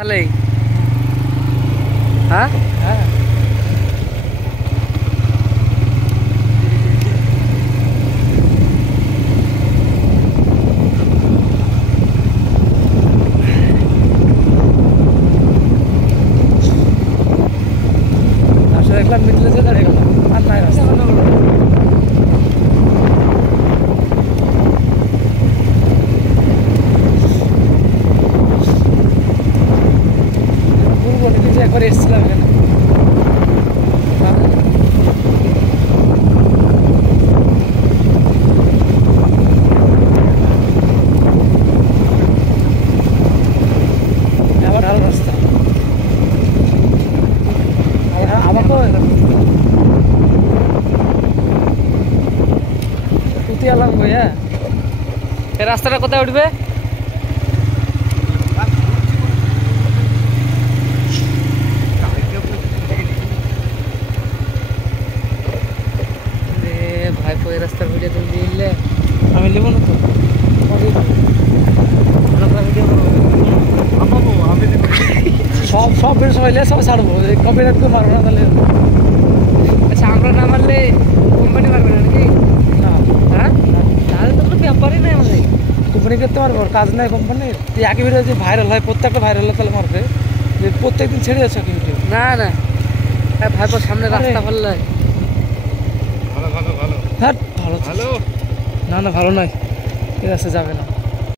তাহলেই হ্যাঁ হ্যাঁ দেখলাম মিডলে যে দাঁড়িয়ে গেলাম আর নাই রাস্তা একবার এসেছিলাম এখানে আবার ভালো রাস্তা আবার তো তুতিয়ালাম ভাইয়া এই রাস্তাটা কোথায় উঠবে ভাইপো এই রাস্তার ভিডিও তুমি দিলে আমি নেব না তো সব বের সবাই সব ছাড়বো কপিরাইট করে মারবো না তাহলে আচ্ছা আমরা না মারলে কোম্পানি মারবে না নাকি না হ্যাঁ তাহলে তো কোনো ব্যাপারই নেই আমাদের কোম্পানি করতে পারবো কাজ নেই কোম্পানির একই ভিডিও যে ভাইরাল হয় প্রত্যেকটা ভাইরাল হলে তাহলে মারবে যে প্রত্যেকদিন ছেড়ে যাচ্ছে কিন্তু না না ভাইপোর সামনে রাস্তা ভালো লাগে ভালো ভালো ভালো হ্যাঁ ভালো ভালো না না ভালো নয় এই রাস্তা যাবে না